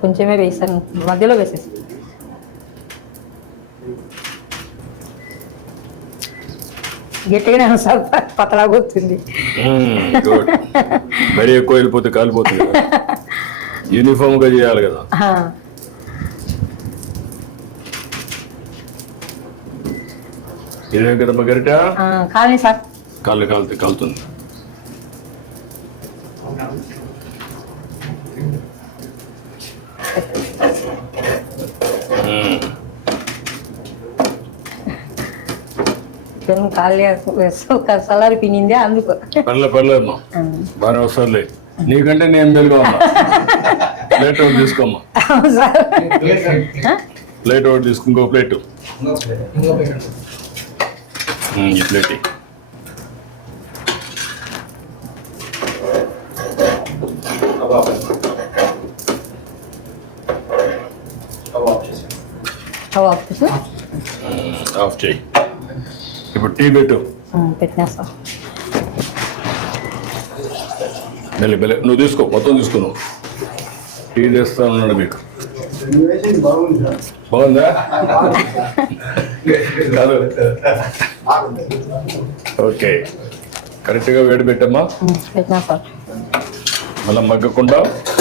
కొంచెమే వేసాను, మధ్యలో వేసేసి. గట్టిగానే సార్, పతలాగా వస్తుంది. మరీ ఎక్కువ వెళ్ళిపోతే కాలిపోతుంది. యూనిఫామ్ గా చేయాలి కదా. ఇదే కదమ్మా గరిట. Colony sir. కాలుతుంది. సలారి పినిందే అందుకు. పర్లేదమ్మా, బాగానే వస్తారులే. నీకంటే నేను మెలుగా ఉన్నా. ప్లేట్ ఒకటి తీసుకోమ్మా. ప్లేట్ ఒకటి తీసుకో. ఇంకో ప్లేట్. ఈ ప్లేట్ ఆఫ్ చేయి. ఇప్పుడు టీ పెట్టు. పెట్టినా సార్. మెల్లి నువ్వు తీసుకో, మొత్తం తీసుకున్నావు. టీ చేస్తా ఉన్నాడు మీకు. బాగుందా? కాదు, ఓకే. కరెక్ట్గా వేడి పెట్టమ్మా. పెట్టినా సార్. మళ్ళీ మగ్గకుండా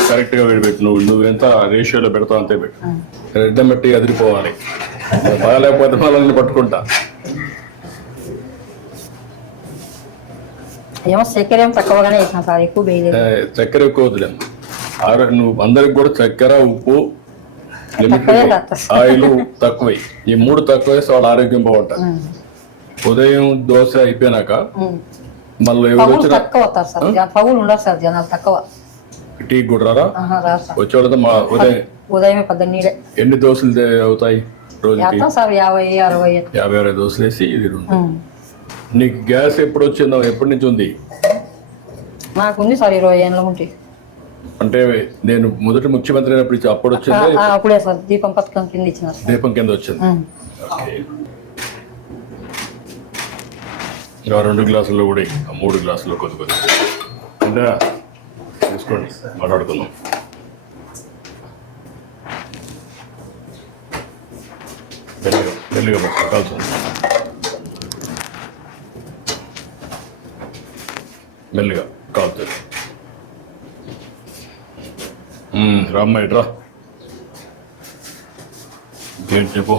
కరెక్ట్గా వేడి పెట్టు. నువ్వు ఎంత రేషియోలో పెడతావు అంతే పెట్టు. రెడ్డం పెట్టి అదిరిపోవాలి. బాగాలేకపోతే మళ్ళీ పట్టుకుంటా. ఏమో చక్కెర ఏమో తక్కువగానే వేసినా సార్, ఎక్కువ వేయలేదు. చక్కెర ఎక్కువ వద్దులేమ్మా. నువ్వు అందరికి కూడా చక్కెర, ఉప్పు, ఆయిల్ తక్కువై, ఈ 3 తక్కువ వేస్తే వాళ్ళ ఆరోగ్యం బాగుంటుంది. ఉదయం దోశ అయిపోయినాక మళ్ళీ పగులు ఉండదు సార్, జనాలు తక్కువ. టీ కూడా రారా? వచ్చేవాళ్ళతో మా ఉదయం 18 ఎన్ని దోశలు అవుతాయి రోజుకి? సార్ 50-60 దోశలు వేసి ఇది 2. నీకు గ్యాస్ ఎప్పుడు వచ్చిందో, ఎప్పటి నుంచి ఉంది? నాకుంది సార్ 20 ఏళ్ళ ఉంటే. అంటే నేను మొదటి ముఖ్యమంత్రి అయినప్పుడు అప్పుడు వచ్చింది? అప్పుడే సార్, దీపం పథకం కింద ఇచ్చిన. దీపం కింద వచ్చింది. ఇంకా 2 గ్లాసుల్లో కూడా 3 గ్లాసుల్లో కొద్ది అంటే తీసుకోండి, మాట్లాడుకుందాం. మెల్లిగా కాల్చుంది. మెల్లిగా కాలుతుంది. రామ్మ ఇట్రా. ఏంటి చెప్పు.